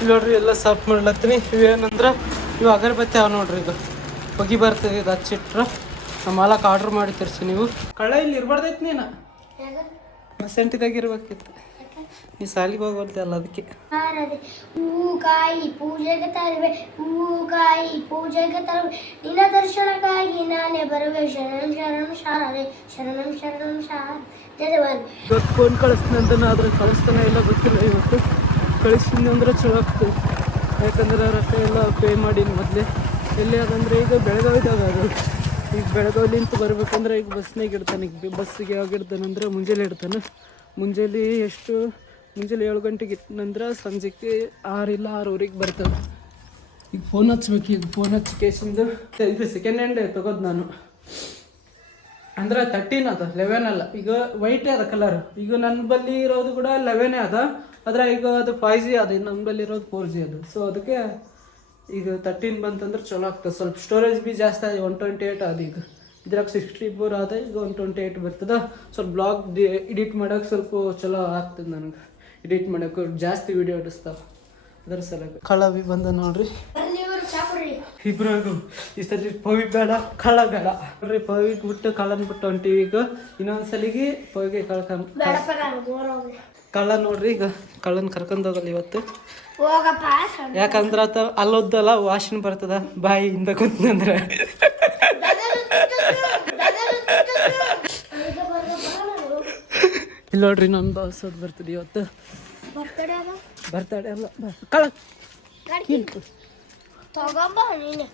ಇಲ್ಲಿ ನೋಡ್ರಿ ಎಲ್ಲ ಸಾಫ್ ಮಾಡ್ಲತ್ತೀನಿ. ಇವೇನಂದ್ರೆ ಇವು ಅಗರಬತ್ತಿ ಅವ ನೋಡ್ರಿ ಇದು. ಹೊಗಿ ಬರ್ತದೆ ಇದು ಹಚ್ಚಿಟ್ರ ನಮ್ಮ ಮಾಲಕ್ ಆರ್ಡ್ರ್ ಮಾಡಿ ತರಿಸಿ ನೀವು. ಕಳೆ ಇಲ್ಲಿ ಇರ್ಬಾರ್ದೈತಿ ನೀನು? ಸೆಂಟಿದಾಗ ಇರ್ಬೇಕಿತ್ತು. ನೀ ಸಾಲಿಗೆ ಹೋಗ್ಬಾರ್ದಲ್ಲ ಅದಕ್ಕೆ. ಹೂಕಾಯಿ ಪೂಜೆಗೆ ತರುವೆ ಹೂಗಾಯಿ ಪೂಜೆಗೆ ತರುವೆ. ನಿನ್ನ ದರ್ಶನಕ್ಕಾಗಿ ನಾನೇ ಬರುವೆ. ಶರಣಂ ಶರಣಂ ಶಾರದೆ. ಶರಣಂ ಶರಣಂ ಶಾರದೆ. ಫೋನ್ ಕಳಿಸ್ತೀನಿ ಅಂತ ಆದ್ರೆ ಕಳಿಸ್ತಾನೆ ಇಲ್ಲ ಗೊತ್ತಿಲ್ಲ ಇವತ್ತು. ಕಳಿಸ್ತೀನಿ ಅಂದ್ರೆ ಚಲೋ ಆಗ್ತದೆ. ಯಾಕಂದ್ರೆ ರೊಕ್ಕ ಎಲ್ಲ ಪೇ ಮಾಡಿ ಮೊದಲೇ. ಎಲ್ಲಿ ಅದಂದ್ರೆ ಈಗ ಬೆಳಗಾವಿದಾಗ ಅದು ಈಗ ಬೆಳಗಾವಿಲಿಂತ ಬರ್ಬೇಕಂದ್ರೆ ಈಗ ಬಸ್ನಾಗ ಇಡ್ತಾನೆ. ಈಗ ಬಸ್ಸಿಗೆ ಯಾವಾಗ ಇಡ್ತಾನೆ ಅಂದ್ರೆ ಮುಂಜಾನೆ ಇಡ್ತಾನೆ. ಮುಂಜಾನೆ ಎಷ್ಟು? ಮುಂಜಾನೆ ಏಳು ಗಂಟೆಗೆ ಇಟ್ಟನಂದ್ರೆ ಸಂಜೆಗೆ ಆರಿಲ್ಲ ಆರೂವರೆಗೆ ಬರ್ತದೆ ಈಗ ಫೋನ್ ಹಚ್ಬೇಕು. ಈಗ ಫೋನ್ ಹಚ್ಚಿ ಕೇಸಿಂದು ಇದು ಸೆಕೆಂಡ್ ಹ್ಯಾಂಡ್ ತಗೋದು ನಾನು. ಅಂದ್ರೆ ತರ್ಟೀನ್ ಅದ ಲೆವೆನ್ ಅಲ್ಲ. ಈಗ ವೈಟೇ ಅದ ಕಲರ್ ಈಗ ನನ್ನ ಬಳಿ ಇರೋದು ಕೂಡ ಲೆವೆನೇ ಅದ. ಆದ್ರೆ ಈಗ ಅದು ಫೈವ್ ಜಿ ಅದು ಇರೋದು ಫೋರ್ ಜಿ ಅದು. ಸೊ ಅದಕ್ಕೆ ಈಗ ತರ್ಟೀನ್ ಬಂತಂದ್ರೆ ಚಲೋ ಆಗ್ತದೆ. ಸ್ವಲ್ಪ ಸ್ಟೋರೇಜ್ ಬಿ ಜಾಸ್ತಿ ಆದ ಒನ್ ಟ್ವೆಂಟಿ ಏಯ್ಟ್ ಅದು ಈಗ. ಇದ್ರಾಗ ಸಿಕ್ಸ್ಟಿ ಫೋರ್ ಆದ ಈಗ ಒನ್ ಟ್ವೆಂಟಿ ಏಯ್ಟ್ ಬರ್ತದೆ. ಸ್ವಲ್ಪ ಬ್ಲಾಗ್ ಎಡಿಟ್ ಮಾಡೋಕೆ ಸ್ವಲ್ಪ ಚಲೋ ಆಗ್ತದೆ ನನಗೆ. ಎಡಿಟ್ ಮಾಡೋಕೆ ಜಾಸ್ತಿ ವಿಡಿಯೋ ಹಿಡಿಸ್ತಾವ ಅದರ ಸಲ ಕಳ ಬಿ ಬಂದ ನೋಡ್ರಿ. ಇವರು ಇಷ್ಟ ಪವಿ ಬೇಡ, ಕಳ್ಳ ಬೇಡ. ನೋಡ್ರಿ, ಪವಿಗೆ ಬಿಟ್ಟು ಕಳ್ಳನ್ ಬಿಟ್ಟು ಹೊಂಟಿವಿ ಈಗ. ಇನ್ನೊಂದ್ಸಲಿಗೆ ಪವಿಗೆ ಕಳ್ಕೊಂಡು ಕಳ್ಳ ನೋಡ್ರಿ ಈಗ ಕಳ್ಳನ್ ಕರ್ಕೊಂಡ್ ಹೋಗಲ್ಲ ಇವತ್ತು. ಯಾಕಂದ್ರ ಆತ ಅಲ್ಲೊದ್ದಲ್ಲ ವಾಸನೆ ಬರ್ತದ ಬಾಯಿ ಹಿಂದ ಕುಂತಂದ್ರ ಇಲ್ಲ ನೋಡ್ರಿ ನಮ್ ದೋಸದ್ ಬರ್ತದೆ ಇವತ್ತು. ಬರ್ತಡೇ ಅಲ್ಲ ಕಳ್ಳ.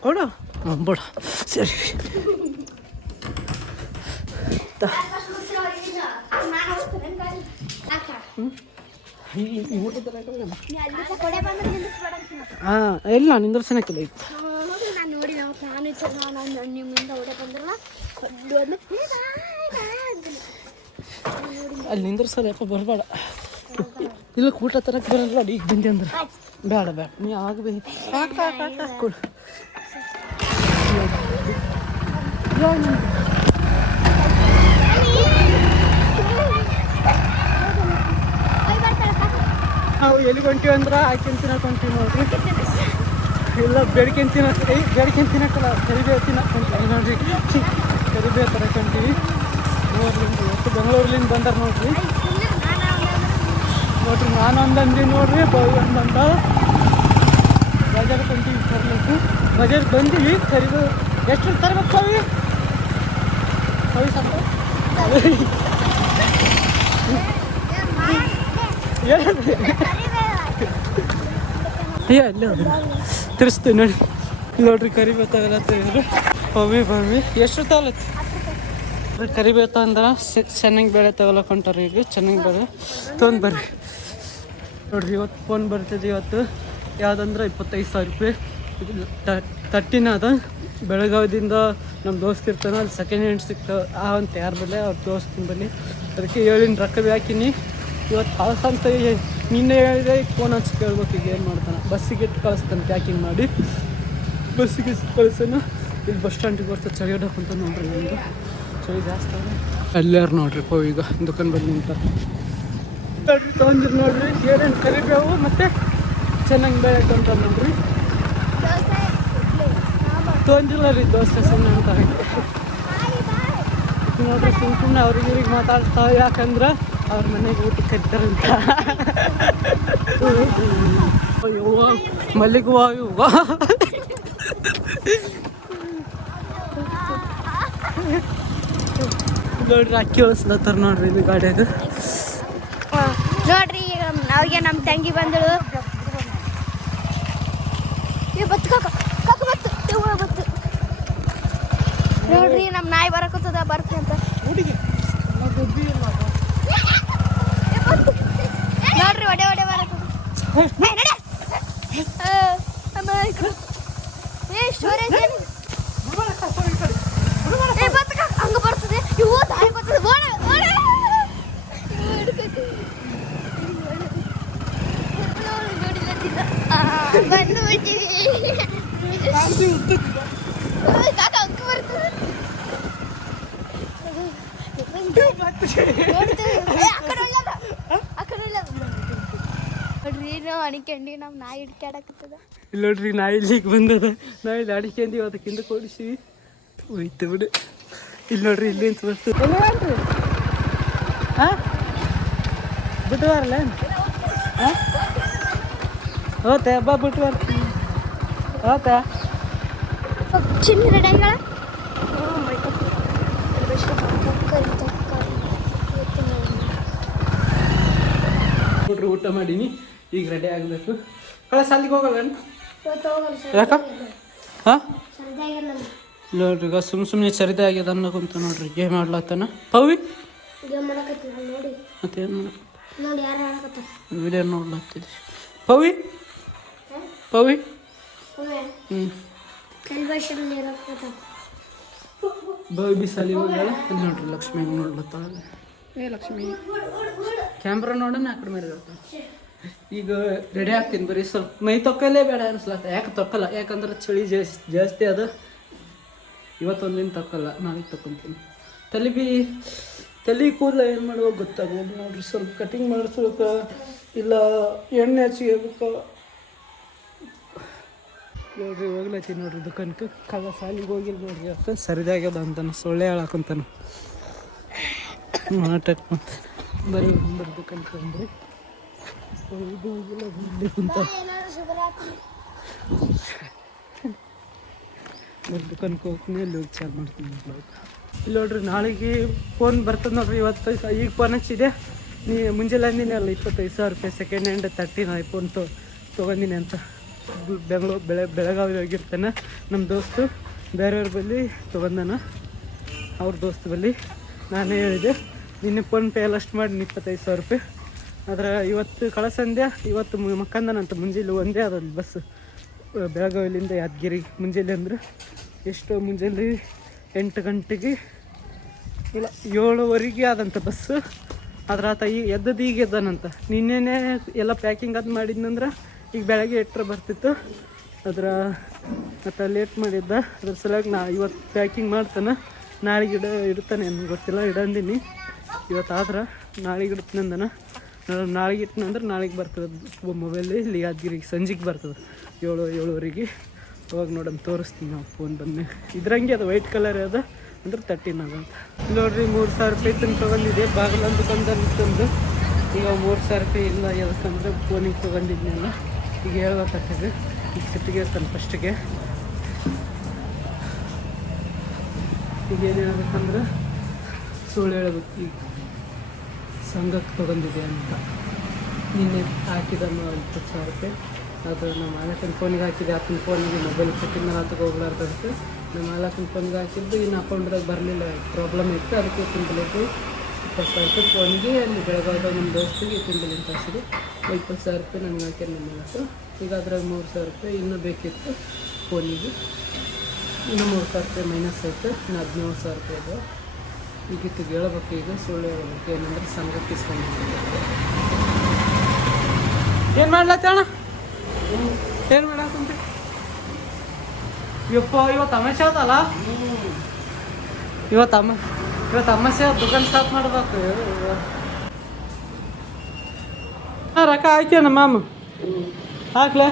ಕೊಡು. ಬಿಡು. ಸರಿ. ತ- ಈ- ಈ ಊಟದ ಹಾ ಇಲ್ಲ ನಿಂದ್ರಸನಕ್ಕಿಲ್ಲ ಈಗ ನಾನು ನೋಡಿ ನಾವು ನಾನು ಇತ್ತು ನಾನು ನಿಮ್ಮಿಂದ ಓಡೇ ಬಂದ್ರಲ್ಲ ಒಂದು ಅಲ್ಲಿ ನಿಂದ್ರಸಲ್ಲ ಯಾಕೆ ಬರಬೇಡ ಇಲ್ಲ ಊಟ ತರಕ್ಕೆ ಬರಲ್ಲ ನೋಡಿ ಈಗ ಬಂದೆ ಅಂದ್ರೆ ಬೇಡ ಬೇಡ ನೀ ಆಗಬೇಕು ಕೊಡು ನಾವು ಎಲ್ಲಿ ಹೊಂಟಿವಿ ಅಂದ್ರೆ ಆಕಿನ ತಿನ್ನಕ್ ಹೊಂಟಿವಿ ನೋಡ್ರಿ ಇಲ್ಲ ಬೆಳಕಿನ ತಿನ್ನಕ್ ಏ ಬೆಳಕಿನ ತಿನ್ನಕ್ಕಲ್ಲ ಕರಿಬೇವು ತಿನ್ನಕ್ ಹೊಂಟಿವಿ ನೋಡ್ರಿ ಕರಿಬೇವು ತರಕ್ ಹೊಂಟಿವಿ ನೋಡ್ರಿ ಇವತ್ತು ಬೆಂಗಳೂರ್ಲಿಂದ ಬಂದಾರ ನೋಡ್ರಿ ನೋಡ್ರಿ ನಾನು ಒಂದಂದಿ ನೋಡ್ರಿ ಬಾವಿ ಬಂದ ಬಜಾರ್ ಹೊಂಟಿವಿ ಬಜಾರ್ ಬಂದೀವಿ ಕರಿಬೇವು ಎಷ್ಟು ತರಬೇಕು ಬಾವಿ ಬಾವಿ ಸ್ವಲ್ಪ ಏನಂದ್ರೆ ಅಯ್ಯ ಅದು ತಿರ್ಸ್ತೀವಿ ನೋಡಿ. ನೋಡ್ರಿ ಕರಿಬೇವು ತೆಗೆದ್ರೆ ಪವಿ ಪವಿ ಎಷ್ಟು ತಗಲತ್ತಿ ಕರಿಬೇವು ಅಂದ್ರೆ ಚೆನ್ನಾಗಿ ಬೆಳೆ ತಗೊಳಕ್ಕೆ ಹೊಂಟಾರ ಈಗ. ಚೆನ್ನಾಗಿ ಬೆಳೆ. ತೊಗೊಂಡು ಬರ್ರಿ. ನೋಡ್ರಿ, ಇವತ್ತು ಫೋನ್ ಬರ್ತದೆ ಇವತ್ತು. ಯಾವುದಂದ್ರೆ ಇಪ್ಪತ್ತೈದು ಸಾವಿರ ರೂಪಾಯಿ. ತರ್ಟಿನ ಅದ. ಬೆಳಗಾವಿದಿಂದ ನಮ್ಮ ದೋಸ್ತ್ ಇರ್ತಾನೆ, ಅಲ್ಲಿ ಸೆಕೆಂಡ್ ಹ್ಯಾಂಡ್ ಸಿಗ್ತಾವೆ ಆ ಅಂತ ಯಾರ ಬರಲಿ ಅವ್ರ ದೋಸ್ತಿನ ಬಲ್ಲಿ ಅದಕ್ಕೆ ಹೇಳಿನ ರೊಕ್ಕ ಹಾಕಿನಿ. ಇವತ್ತು ಕಳ್ಸಂತ ನಿನ್ನೆ ಹೇಳಿದೆ ಫೋನ್ ಹಚ್ಚಿ ಕೇಳ್ಬೇಕು ಈಗ ಏನು ಮಾಡ್ತಾನೆ. ಬಸ್ಸಿಗೆ ಇಟ್ಟು ಕಳಿಸ್ತಾನೆ ಪ್ಯಾಕಿಂಗ್ ಮಾಡಿ. ಬಸ್ಸಿಗೆ ಕಳ್ಸೋಣ ಇಲ್ಲಿ ಬಸ್ ಸ್ಟ್ಯಾಂಡಿಗೆ ಬರ್ತಾ ಚಳಿ ಅಂತ ನೋಡ್ರಿ ನಮ್ದು. ಚಳಿ ಜಾಸ್ತಿ ಅದ ಅಲ್ಲಾರು ನೋಡ್ರಿ ಪೋ ಈಗ ದುಕಾನ್ ಬಂದು ನಿಂತ ನೋಡ್ರಿ ತೊಗೊಂಡ್ರಿ ನೋಡ್ರಿ ಏನೇನು ಕರಿಬೇವು ಮತ್ತೆ ಚೆನ್ನಾಗಿ ಬೆಳೆಯಕ್ಕೆ ಅಂತ ನೋಡ್ರಿ. ತೊಗೊಂಡಿಲ್ಲ ರೀ ದೋಸೆ ಸುಮ್ಮನೆ ಅಂತ. ನೋಡ್ರಿ ಸುಮ್ಮ ಸುಮ್ಮನೆ ಅವ್ರಿಗೆ ಇವ್ರಿಗೆ ಮಾತಾಡ್ತಾವೆ ಯಾಕಂದ್ರೆ ಅವ್ರ ಮನೆಗೆ ಊಟ ಕರಿತಾರಂತ ಯವ್ವ ಮಲ್ಲಿಗೆ ಹೂವ ಇವ್ವ ನೋಡ್ರಿ, ಅಕ್ಕಿ ಹೊಸ್ಲತ್ತಾರ ನೋಡ್ರಿ ಇದು ಗಾಡಿಯಾಗ. ನೋಡ್ರಿ, ಈಗ ಅವ್ರಿಗೆ ನಮ್ಮ ತಂಗಿ ಬಂದಳು ಏ ಬತ್ತು ಕಾಕ ಕಾಕ ಬತ್ತು ಯವ್ವ ಬತ್ತು ನೋಡ್ರಿ ನಮ್ಮ ನಾಯಿ ಬರಕತ್ತದ ಬರ್ತೀನಿ ಅಂತ ಹುಡುಗಿ ಏ, ಬತ್ತು. ನೋಡ್ರಿ ಒಡೆ ಒಡೆ ಬರಕತ್ತದ ಏ, ನಡೆ. ಆ, ಅಮ್ಮ, ಈ ಕಡೆ. ಏ ಸ್ಟೋರೇಜ್ ಏನು ಏ ಬತ್ತು ಕಾಕ ಹಂಗ ಬರ್ತದೆ ಇವು ದಾರಿ ಬರ್ತದೆ ಓಡ ಓಡ ಇವು ಹಿಡ್ಕೊ. ಬಂದು ಬಿಟ್ಟಿವಿ ಕಾಕ ಅಂಕ ಬರ್ತದೆ ನೋಡ್ತೀವಿ. ಏ, ಆ ಕಡೆ ಒಳ್ಳೆದ. ಆ ಕಡೆ ಒಳ್ಳೆದ. ನೋಡ್ರಿ ನೀನು ಅಣಿಕೆಂಡಿ ನಾವು ನಾಯಿ ಹಿಡ್ಕ್ಯಾಡಕತ್ತದ ಇಲ್ಲಿ ನೋಡ್ರಿ ನಾ ಇಲ್ಲಿಗೆ ಬಂದದ ನಾ ಇಲ್ಲಿ ಅಡಿಕೆಂದಿ ಅದಕ್ಕಿಂತ ಕೊಡಿಸಿ ಹೋಯ್ತು ಬಿಡು ಇಲ್ಲಿ ನೋಡ್ರಿ ಇಲ್ಲಿ ಅಂತ ಬರ್ತು ಹಾಂ ಬಿಟ್ಟು ಬರಲ್ಲ ಹಾಂ ಹೋತೆ ಹಬ್ಬ ಬಿಟ್ಟು ಬರ್ತೀನಿ ಹೋತಾ ಚಿನ್ನ ರೆಡಿಗಳ ನೋಡ್ರಿ ಊಟ ಮಾಡೀನಿ ಈಗ ರೆಡಿ ಆಗಬೇಕು. ಕಳೆ ಸಾಲಿಗೆ ಹೋಗಲ್ಲ ಯಾಕ? ಹಾಂ? ನೋಡ್ರಿ ಈಗ ಸುಮ್ ಸುಮ್ಮನೆ ಸರಿದೆ ಆಗ್ಯದ ಅನ್ನೋಕಂತ ನೋಡ್ರಿ ಗೇಮ್ ಮಾಡ್ಲತ್ತಾನ ಪವಿ? ಮತ್ತೇನು ವಿಡಿಯೋ ನೋಡ್ಲತ್ತಿದ್ದೆ ಪವಿ? ಪವಿ? ಹ್ಞೂ ಬಿಸಾಲಿ ಹೋಗ್ಯಾಳ ಅಲ್ಲಿ ನೋಡ್ರಿ ಲಕ್ಷ್ಮಿ ನೋಡ್ಲತ್ತಾಳ. ಏ ಲಕ್ಷ್ಮಿ. ಕ್ಯಾಮ್ರಾ ನೋಡೋಣ ಆ ಕಡೆ ಮೇಲೆ. ಈಗ ರೆಡಿ ಆಗ್ತೀನಿ ಬರೀ ಸ್ವಲ್ಪ, ಮೈ ತೊಕ್ಕಲೇ ಬೇಡ ಅನ್ಸ್ಲತ್ತ. ಯಾಕೆ ತೊಕ್ಕಲ್ಲ? ಯಾಕಂದ್ರೆ ಚಳಿ ಜಾಸ್ತಿ ಜಾಸ್ತಿ ಅದ. ಇವತ್ತೊಂದು ದಿನ ತೊಕ್ಕಲ್ಲ ನಾಳೆಗೆ ತೊಕೊತೀನಿ ತಲೆ ಬಿ, ತಲೆ ಕೂದಲ ಏನು ಮಾಡುವ ಗೊತ್ತಾಗೋದು ನೋಡ್ರಿ, ಸ್ವಲ್ಪ ಕಟಿಂಗ್ ಮಾಡಿಸ್ಬೇಕ, ಇಲ್ಲ ಎಣ್ಣೆ ಹಚ್ಕೋಬೇಕು ನೋಡ್ರಿ ಹೋಗ್ಲತ್ತೀನಿ ನೋಡ್ರಿ ದುಕಾನ್ಗೆ ಕಾಲ ಸಾಲಿಗೆ ಹೋಗಿಲ್ಲ ನೋಡ್ರಿ ಅಷ್ಟು ಸರಿದಾಗ್ಯದ ಅಂತಾನೆ, ಸೊಳ್ಳೆ ಹೇಳಕ್ಕಂತಾನ ಮಾಟಕ್ಕೆ ಬರೀ ಬರ್ದು ಬಂದ್ರಿ ಇದು ಹೋಗಿಲ್ಲ ಇಲ್ಲಿ ಕುಂತ ಬರೀ ದುಕಾನ್ಗೆ ಹೋಗ್ತೀನಿ ಅಲ್ಲಿ ಹೋಗಿ ಚಾರ್ಜ್ ಮಾಡ್ತೀನಿ. ಇಲ್ಲಿ ನೋಡ್ರಿ, ನಾಳೆಗೆ ಫೋನ್ ಬರ್ತದೆ ನೋಡ್ರಿ ಇವತ್ತು ಈಗ ಫೋನ್ ಹಚ್ಚಿದೆ. ನೀ ಮುಂಜಾನೆ ಅಲ್ಲ, ಇಪ್ಪತ್ತೈದು ಸಾವಿರ ರೂಪಾಯಿ ಸೆಕೆಂಡ್ ಹ್ಯಾಂಡ್ ತರ್ಟೀನ್ ಐಫೋನ್ ತೊ ತೊಗೊಂಡಿನಿ ಅಂತ. ಬೆಂಗಳೂರು ಬೆಳೆ ಬೆಳಗಾವಿ ಹೋಗಿರ್ತಾನೆ. ನಮ್ಮ ದೋಸ್ತು ಬೇರೆಯವ್ರ ಬಳಿ ತೊಗೊಂಡಾನ. ಅವ್ರ ದೋಸ್ತ ಬಳಿ ನಾನೇ ಹೇಳಿದೆ. ನಿನ್ನೆ ಫೋನ್ಪೇ ಎಲ್ಲ ಅಷ್ಟು ಮಾಡಿ ಇಪ್ಪತ್ತೈದು ಸಾವಿರ ರೂಪಾಯಿ. ಆದ್ರೆ ಇವತ್ತು ಕಳಸಂದ್ಯ ಇವತ್ತು ಮಕ್ಕಂದನ ಮಕ್ಕಂದನಂತ ಮುಂಜಾನೆ ಒಂದೇ ಅದಲ್ಲಿ ಬಸ್ ಬೆಳಗಾವಿಲಿಂದ ಯಾದಗಿರಿ ಮುಂಜಾನೆ ಅಂದ್ರೆ ಎಷ್ಟು ಮುಂಜಾನೆ ಎಂಟು ಗಂಟೆಗೆ ಇಲ್ಲ, ಏಳುವರೆಗೆ ಆದಂಥ ಬಸ್ಸು ಆದ್ರೆ ಆತ ಈ ಎದ್ದದ್ದು ಈಗ ಎದ್ದಾನಂತ. ನಿನ್ನೆನೇ ಎಲ್ಲ ಪ್ಯಾಕಿಂಗ್ ಅದು ಮಾಡಿದ್ನಂದ್ರೆ ಈಗ ಬೆಳಗ್ಗೆ ಎಟ್ಟರೆ ಬರ್ತಿತ್ತು. ಅದ್ರ ಮತ್ತು ಲೇಟ್ ಮಾಡಿದ್ದ. ಅದ್ರ ಸಲುವಾಗಿ ನಾ ಇವತ್ತು ಪ್ಯಾಕಿಂಗ್ ಮಾಡ್ತಾನೆ. ನಾಳೆಗೆ ಇಡ ಇಡ್ತಾನೆ ಗೊತ್ತಿಲ್ಲ, ಇಡಂದಿನಿ. ಇವತ್ತು ಆದ್ರೆ ನಾಳೆಗೆ ಇಡ್ತೀನಂದನ ನಾಳೆಗೆ ಇಟ್ಟನಂದ್ರೆ ನಾಳೆಗೆ ಬರ್ತದೆ ಮೊಬೈಲ್ ಇಲ್ಲಿ ಯಾದಗಿರಿಗೆ ಸಂಜೆಗೆ ಬರ್ತದೆ. ಏಳು, ಏಳುವರೆಗೆ. ಅವಾಗ ನೋಡಮ್, ತೋರಿಸ್ತೀನಿ ನಾವು ಫೋನ್ ಬಂದ್ಮೆ ಇದ್ರಂಗೆ ಅದು ವೈಟ್ ಕಲರ್ ಅದ, ಅಂದ್ರೆ ತರ್ಟೀನ್ ಅದ ಅಂತ. ನೋಡ್ರಿ, ಮೂರು ಸಾವಿರ ರೂಪಾಯಿ ತಂದು ತೊಗೊಂಡಿದ್ದೆ ಬಾಗಿಲೊಂದು ತಂದು ಈಗ ಮೂರು ಸಾವಿರ ರೂಪಾಯಿ ಇಲ್ಲ ಯಾಕಂದ್ರೆ ಫೋನಿಗೆ ತೊಗೊಂಡಿದ್ನಲ್ಲ ಈಗ ಹೇಳ್ಬೇಕಾಗ್ತದೆ ಈಗ ಸಿಟ್ಟಿಗೆ ಇರ್ತಾನೆ ಫಸ್ಟಿಗೆ ಈಗ ಏನು ಹೇಳ್ಬೇಕಂದ್ರೆ, ಸುಳ್ಳು ಹೇಳ್ಬೇಕು ಈಗ. ಸಂಘಕ್ಕೆ ತೊಗೊಂಡಿದೆ ಅಂತ. ನಿನ್ನೆ ಹಾಕಿದಮ್ಮ ಇಪ್ಪತ್ತು ಸಾವಿರ ರೂಪಾಯಿ. ಅದು ನಮ್ಮ ಮಾಲಕನ ಫೋನಿಗೆ ಹಾಕಿದೆ. ಆತನ ಫೋನಿಗೆ ಮೊಬೈಲ್ ನಾನು ಆತಗೆ ಹೋಗ್ಲಾರ್ದಂತೆ ನಮ್ಮ ಮಾಲಕನ ಫೋನಿಗೆ ಹಾಕಿದ್ದು ಇನ್ನು ಅಕೌಂಟ್ದಾಗ ಬರಲಿಲ್ಲ. ಪ್ರಾಬ್ಲಮ್ ಇತ್ತು. ಅದಕ್ಕೆ ತಿಂಗಳಿಗೆ ಇಪ್ಪತ್ತು ಸಾವಿರ ರೂಪಾಯಿ ಫೋನಿಗೆ ಅಲ್ಲಿ ಬೆಳಗಾವಿದಾಗ ನಮ್ಮ ದೋಸ್ತಿಗೆ ತಿಂಗಳಿಗೆ ಕಳಿಸಿದೆ ಇಪ್ಪತ್ತು ಸಾವಿರ ರೂಪಾಯಿ ನನಗೆ ಹಾಕಿದ ನಮ್ಮ ಮಾಲಕ ಈಗ ಅದ್ರಾಗ ಮೂರು ಸಾವಿರ ರೂಪಾಯಿ ಇನ್ನೂ ಬೇಕಿತ್ತು ಫೋನಿಗೆ ಇನ್ನು ಮೂರು ಸಾವಿರ ರೂಪಾಯಿ ಮೈನಸ್ ಆಯಿತು. ಇನ್ನು ಹದಿನೇಳು ಸಾವಿರ ರೂಪಾಯಿ ಅದು ಈಗಿತ್ತು ಹೇಳ್ಬೇಕು ಈಗ ಸುಳ್ಳು ಹೇಳ್ಬೇಕು. ಏನಂದ್ರೆ ಸಂಘಕ್ಕೆ ಇಸ್ಕೊಂಡಿದ್ದೀನಿ ಏನು ಮಾಡ್ಲತ್ತಣ ಏನು ಮಾಡಕ್ಕಂತ ಯಪ್ಪ ಇವತ್ತು ತಮಾಷೆ ಆತಲ್ಲ ಇವತ್ತು ಅಮ್ಮ ಇವತ್ತು ತಮಾಷೆ ದುಕಾನ್ ಸ್ಟಾಪ್ ಮಾಡ್ಬೇಕು. ಹಾಂ ರೊಕ್ಕ ಹಾಕ್ಯಾನ ಮಾಮ? ಹಾಕ್ಲೆ?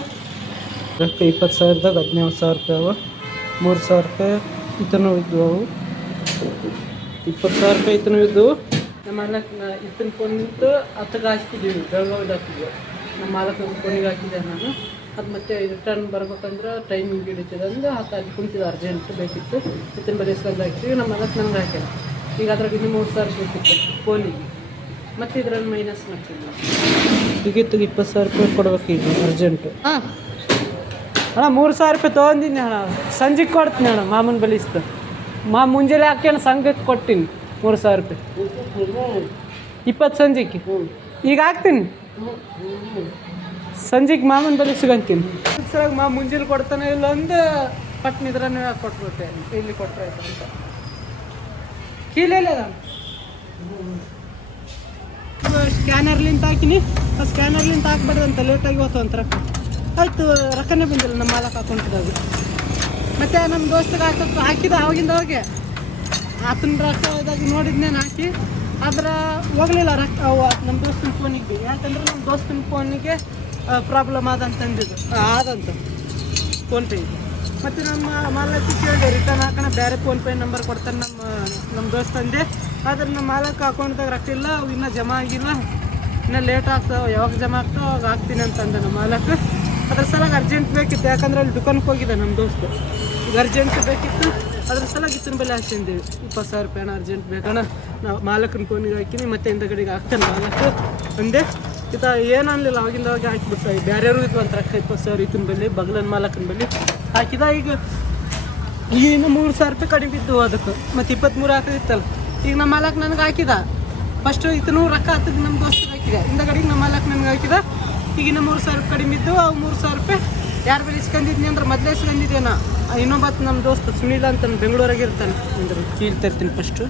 ರೊಕ್ಕ ಇಪ್ಪತ್ತು ಸಾವಿರದಾಗ ಹದಿನೇಳು ಸಾವಿರ ರೂಪಾಯಿ ಅವ. ಮೂರು ಸಾವಿರ ರೂಪಾಯಿ ಇದನ್ನು ಇದ್ವು ಅವು. ಇಪ್ಪತ್ತು ಸಾವಿರ ರೂಪಾಯಿ ಇತ್ತು ಇದ್ದು ನಮ್ಮ ಮಾಲಕ್ ಇತ್ತಿನ ಫೋನ್ ನಿಂತು ಹತ್ತಕ್ಕೆ ಹಾಕಿದ್ದೀವಿ ಬೆಳಗಾವಿಗೆ ಹಾಕಿದ್ವಿ ನಮ್ಮ ಮಾಲಕನ ಫೋನಿಗೆ ಹಾಕಿದ್ದೆ ನಾನು. ಅದು ಮತ್ತೆ ರಿಟರ್ನ್ ಬರ್ಬೇಕಂದ್ರೆ ಟೈಮಿಂಗ್ ಹಿಡಿತದೆ ಅಂದ್ರೆ ಹತ್ತು ಅಲ್ಲಿ ಕುಂತಿದ್ದು ಅರ್ಜೆಂಟ್ ಬೇಕಿತ್ತು. ಇತ್ತಿನ ಬರೀ ಇಸ್ಕೊಂಡು ಹಾಕ್ತೀವಿ ನಮ್ಮ ಮಾಲಕ್ ನಂಗೆ ಹಾಕಿಲ್ಲ ಈಗ ಅದ್ರಾಗ ಇನ್ನೂ ಮೂರು ಸಾವಿರ ಬೇಕಿತ್ತು ಫೋನಿಗೆ ಮತ್ತೆ ಇದ್ರಲ್ಲಿ ಮೈನಸ್ ಮಾಡ್ತಿದ್ವಿ ಈಗಿತ್ತು ಇಪ್ಪತ್ತು ಸಾವಿರ ರೂಪಾಯಿ ಕೊಡ್ಬೇಕು ಈಗ ಅರ್ಜೆಂಟು ಹಾಂ. ಅಣ್ಣ ಮೂರು ಸಾವಿರ ರೂಪಾಯಿ ತೊಗೊಂಡಿನಿ ಅಣ್ಣ. ಸಂಜೆಗೆ ಕೊಡ್ತೀನಿ ಅಣ್ಣ ಮಾಮನ ಬಲಿಸ್ತು ಮಾ ಮುಂಜಾನೆ ಹಾಕ್ಯಾನ ಸಂಘಕ್ಕೆ ಕೊಟ್ಟಿನಿ ಮೂರು ಸಾವಿರ ರೂಪಾಯಿ. ಇಪ್ಪತ್ತು ಸಂಜೆಗೆ. ಈಗ ಹಾಕ್ತೀನಿ? ಸಂಜೆಗೆ ಮಾಮನ ಬಲಿ ಸಿಗಂತೀನಿ. ಮಾ ಮುಂಜಾನೆ ಕೊಡ್ತಾನೆ ಇಲ್ಲ ಅಂದು ಪಟ್ನಿದ್ರನೇ ಕೊಟ್ಬಿಟ್ಟೆ ಇಲ್ಲಿ ಕೊಟ್ಟರೆ ಅಂತ. ಕೀಲೆಲ್ಲ ಸ್ಕ್ಯಾನರ್ಲಿಂತ ಹಾಕಿನಿ. ಆ ಸ್ಕ್ಯಾನರ್ಲಿಂತ ಅಂತ ಲೇಟಾಗಿ ಹೋತು ಅಂತ ರೊಕ್ಕ ಆಯ್ತು ರೊಕ್ಕನೇ ಬಂದಿಲ್ಲ ನಮ್ಮ ಮಾಲಕ್ಕೆ ಹಾಕೊಂತಿದಾಗ ಮತ್ತೆ ನಮ್ಮ ದೋಸ್ತಿಗೆ ಆಕತ್ತು ಹಾಕಿದ ಆವಾಗಿಂದ ಹೋಗಿ ಆತನ ರೊಕ್ಕ ಇದಾಗ ನೋಡಿದ್ನೇನು ಹಾಕಿ. ಆದ್ರೆ ಹೋಗ್ಲಿಲ್ಲ ರೊಕ್ಕ ಅವ ನಮ್ಮ ದೋಸ್ತಿನ ಫೋನಿಗೆ ಯಾಕಂದ್ರೆ ನಮ್ಮ ದೋಸ್ತಿನ ಫೋನಿಗೆ ಪ್ರಾಬ್ಲಮ್ ಆದಂತಂದಿದ್ದು ಆದಂತ ಫೋನ್ ಪೇ. ಮತ್ತು ನಮ್ಮ ಮಾಲಕ್ಕಿ ಕೇಳಿದೆ ರಿಟರ್ನ್ ಹಾಕೋಣ ಬೇರೆ ಫೋನ್ಪೇ ನಂಬರ್ ಕೊಡ್ತಾರೆ ನಮ್ಮ ನಮ್ಮ ದೋಸ್ತಂದೆ ಆದ್ರೆ ನಮ್ಮ ಮಾಲಕ್ಕ ಅಕೌಂಟ್ದಾಗ ರೊಕ್ಕ ಇಲ್ಲ ಅವು ಇನ್ನೂ ಜಮಾ ಆಗಿಲ್ಲ. ಇನ್ನೂ ಲೇಟ್ ಆಗ್ತಾವೆ ಯಾವಾಗ ಜಮಾ ಆಗ್ತಾವೆ ಅವಾಗ ಹಾಕ್ತೀನಿ ಅಂತಂದೆ ನಮ್ಮ ಮಾಲಕ್ಕೆ ಅದ್ರ ಸಲ ಅರ್ಜೆಂಟ್ ಬೇಕಿತ್ತು, ಯಾಕಂದ್ರೆ ಅಲ್ಲಿ ದುಕಾನ್ಗೆ ಹೋಗಿದೆ ನಮ್ಮ ದೋಸ್ತು. ಈಗ ಅರ್ಜೆಂಟ್ ಬೇಕಿತ್ತು, ಅದ್ರ ಸಲ ಇತ್ತಿನ ಬೆಲೆ ಹಾಕ್ಸಿದ್ದೀವಿ ಇಪ್ಪತ್ತು ಸಾವಿರ ರೂಪಾಯಿ ಅರ್ಜೆಂಟ್ ಬೇಕಣ್ಣ. ನಾವು ಮಾಲಕನ ಫೋನಿಗೆ ಹಾಕಿನಿ, ಮತ್ತೆ ಹಿಂದಗಡೆಗೆ ಹಾಕ್ತಾನೆ ಮಾಲಕ್ಕೆ ಅಂದೆ ಈತ ಏನು ಅನ್ಲಿಲ್ಲ ಅವಾಗಿಂದ ಅವಾಗ ಈ ಬೇರೆಯವರು ಇದ್ವು ಅಂತ ರೊಕ್ಕ ಇಪ್ಪತ್ತು ಸಾವಿರ ಇತ್ತಿನ ಬೆಲೆ, ಬಗ್ಲನ್ ಮಾಲಕನ ಬೆಲೆ ಹಾಕಿದ. ಈಗ ಈಗ ಇನ್ನು ಮೂರು ಸಾವಿರ ರೂಪಾಯಿ ಕಡಿಮೆ ಬಿದ್ದು ಅದಕ್ಕೆ. ಮತ್ತು ಇಪ್ಪತ್ತ್ಮೂರು ಹಾಕಿದಿತ್ತಲ್ಲ. ಈಗ ನಮ್ಮ ಮಾಲಕ್ ನನಗೆ ಹಾಕಿದ. ಫಸ್ಟು ಇತನು ರೊಕ್ಕ ಹತ್ತದ ನಮ್ಮ ದೋಸ್ತಿಗೆ ಹಾಕಿದೆ. ಹಿಂದಗಡೆಗೆ ನಮ್ಮ ಮಾಲಕ್ ನನಗೆ ಹಾಕಿದ. ಈಗ ಇನ್ನು ಮೂರು ಸಾವಿರ ಕಡಿಮೆ ಇದ್ದು, ಅವು ಮೂರು ಸಾವಿರ ರೂಪಾಯಿ ಯಾರ ಬಳಿ ಇಸ್ಕೊಂಡಿದ್ನಿ ಅಂದ್ರೆ ಮೊದಲೇ ಇಸ್ಕೊಂಡಿದ್ದೇನ ಇನ್ನೊಬ್ಬತ್ತು ನಮ್ಮ ದೋಸ್ತ ಸುನೀಲ ಅಂತ ಬೆಂಗಳೂರಾಗ ಇರ್ತಾನೆ. ಅಂದ್ರೆ ಕೀಳ್ತಾ ಇರ್ತೀನಿ ಫಸ್ಟು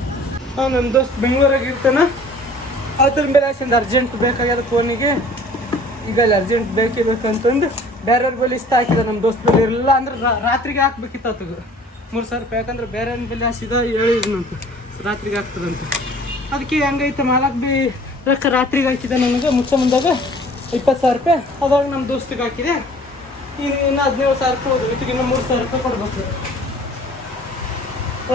ನಮ್ಮ ದೋಸ್ತ ಬೆಂಗಳೂರಾಗ ಇರ್ತಾನೆ. ಅದ್ರ ಮೇಲೆ ಹಾಕ್ಸಂದು ಅರ್ಜೆಂಟ್ ಬೇಕಾಗ್ಯದ ಫೋನಿಗೆ ಈಗ ಅಲ್ಲಿ ಅರ್ಜೆಂಟ್ ಬೇಕೇ ಬೇಕಂತಂದು ಬೇರೆಯವ್ರ ಬಳಿ ಇಷ್ಟ ಹಾಕಿದ ನಮ್ಮ ದೋಸ್ತ ಬಳಿ ಇರಲಿಲ್ಲ ಅಂದ್ರೆ ರಾತ್ರಿಗೆ ಹಾಕ್ಬೇಕಿತ್ತು ಅದು ಮೂರು ಸಾವಿರ ರೂಪಾಯಿ ಯಾಕಂದ್ರೆ ಬೇರೆ ಬೆಲೆ ಹಾಸಿದ ಹೇಳಿದ್ನಂತ. ರಾತ್ರಿಗೆ ಹಾಕ್ತದಂತ. ಅದಕ್ಕೆ ಹೆಂಗೈತೆ ಮಾಲಕ್ ಬಿ ರೊಕ್ಕ ರಾತ್ರಿಗೆ ಹಾಕಿದ ನನಗೆ, ಮುಚ್ಚ ಮುಂದಾಗ ಇಪ್ಪತ್ತು ಸಾವಿರ ರೂಪಾಯಿ? ಅದಾಗ ನಮ್ಮ ದೋಸ್ತಿಗೆ ಹಾಕಿದೆ. ಈಗ ಇನ್ನು ಹದಿನೈದು ಸಾವಿರ ರೂಪಾಯಿ ಹೋದ್ರು ಇದಕ್ಕೆ ಇನ್ನೂ ಮೂರು ಸಾವಿರ ರೂಪಾಯಿ ಕೊಡ್ಬೇಕು.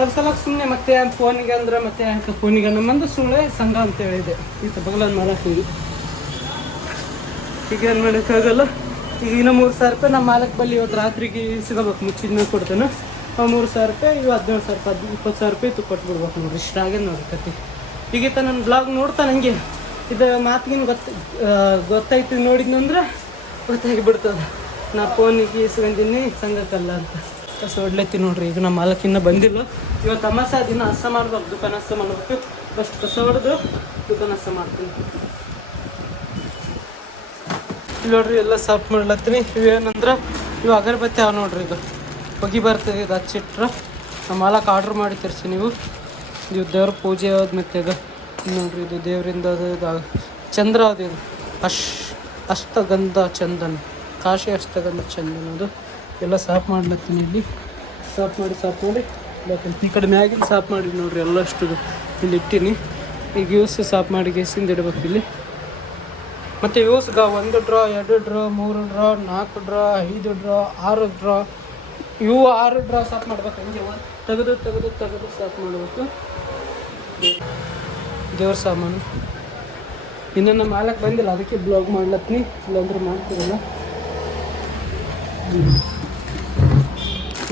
ಒಂದು ಸಲ ಸುಮ್ಮನೆ ಮತ್ತೆ ಫೋನಿಗೆ ಅಂದ್ರೆ ಮತ್ತೆ ಯಾಕೆ ಫೋನಿಗೆ ನಮ್ಮಂದು ಸುಮ್ಮನೆ ಸಂಘ ಅಂತ ಹೇಳಿದೆ. ಈತ ಬಗಲನ್ನು ಮಾಲಕ್ಕಿಗೆ ಈಗ ಏನು ಮಾಡೋಕ್ಕಾಗಲ್ಲ? ಈಗ ಇನ್ನೂ ಮೂರು ಸಾವಿರ ರೂಪಾಯಿ ನಮ್ಮ ಮಾಲಕ್ ಬಲ್ಲಿ ಇವತ್ತು ರಾತ್ರಿಗೆ ಸಿಗಬೇಕು. ಮುಚ್ಚಿದ್ನ ಕೊಡ್ತೇನೆ. ಆ ಮೂರು ಸಾವಿರ ರೂಪಾಯಿ, ಇವು ಹದಿನೇಳು ಸಾವಿರ ರೂಪಾಯಿ, ಇಪ್ಪತ್ತು ಸಾವಿರ ರೂಪಾಯಿ ಇತ್ತು ಕೊಟ್ಬಿಡ್ಬೇಕು ನೋಡಿ ಇಷ್ಟ ಆಗ್ಯದ ನೋಡ್ರಿ ಕತೆ. ಈಗೀತ ನನ್ನ ಬ್ಲಾಗ್ ನೋಡ್ತಾನೆ ನನಗೆ ಇದು ಮಾತಿಗೇನು ಗೊತ್ತ ಗೊತ್ತೈತಿ ನೋಡಿದ್ನು ಅಂದ್ರೆ ಗೊತ್ತಾಗಿ ಬಿಡ್ತದೆ ನಾ ಫೋನಿಗೆ ಇಸ್ಕೊಂಡಿನಿ ಸಂಗತಲ್ಲ ಅಂತ. ಕಸ ನೋಡ್ರಿ, ಈಗ ನಮ್ಮ ಮಾಲಕಿನ್ನ ಬಂದಿಲ್ಲ. ಇವತ್ತು ಅಮಾಸ ದಿನ ಹಸ ಮಾಡ್ಬೇಕು ದುಕಾನ ಹಸ ಮಾಡ್ಬೇಕು. ಫಸ್ಟ್ ಕಸ ಹೊಡೆದು ದುಕಾನ ಮಾಡ್ತೀನಿ. ನೋಡ್ರಿ, ಎಲ್ಲ ಸಾಫ್ ಮಾಡ್ಲತ್ತೀನಿ. ಇವೇನಂದ್ರೆ ಇವು ಅಗರಬತ್ತಿ ಅವ ನೋಡ್ರಿ ಇದು ಹೊಗಿ ಬರ್ತದೆ ಇದು ಹಚ್ಚಿಟ್ರೆ. ನಮ್ಮ ಮಾಲಕ್ ಆರ್ಡ್ರ್ ಮಾಡಿ ತರಿಸಿ ನೀವು. ನೀವು ದೇವ್ರ ಪೂಜೆ ಮತ್ತೆ ಇದು ನೋಡ್ರಿ ಇದು ದೇವರಿಂದ ಚಂದ್ರ ಅದು ಅಶ್ ಅಷ್ಟಗಂಧ ಚಂದನ. ಕಾಶಿ ಅಷ್ಟಗಂಧ ಚಂದನ ಅದು. ಎಲ್ಲ ಸಾಫ್ ಮಾಡ್ಲತ್ತೀನಿ ಇಲ್ಲಿ. ಸಾಫ್ ಮಾಡಿ ಸಾಫ್ ಮಾಡಿ. ಈ ಕಡೆ ಮ್ಯಾಗಿನ ಸಾಫ್ ಮಾಡಿ ನೋಡ್ರಿ ಎಲ್ಲ ಅಷ್ಟು ಇಲ್ಲಿ ಇಟ್ಟೀನಿ. ಈಗ ಯೂಸ್ ಸಾಫ್ ಮಾಡಿ ಗೇಸಿಂದ ಇಡ್ಬೇಕು ಇಲ್ಲಿ. ಮತ್ತು ಯೂಸ್ಗ ಒಂದು ಡ್ರಾ, ಎರಡು ಡ್ರಾ, ಮೂರು ಡ್ರಾ, ನಾಲ್ಕು ಡ್ರಾ, ಐದು ಡ್ರಾ, ಆರು ಡ್ರಾ. ಇವು ಆರು ಡ್ರಾ ಸಾಫ್ ಮಾಡ್ಬೇಕು. ಹಂಗೆ ತೆಗೆದು ತೆಗೆದು ತೆಗೆದು ಸಾಫ್ ಮಾಡಬೇಕು. ದೇವ್ರ ಸಾಮಾನು. ಇನ್ನು ನಮ್ಮ ಮಾಲಕ್ ಬಂದಿಲ್ಲ, ಅದಕ್ಕೆ ಬ್ಲಾಗ್ ಮಾಡ್ಲತ್ತೀನಿ ಇಲ್ಲಾಂದ್ರೆ ಮಾಡ್ತಿರಲ್ಲ.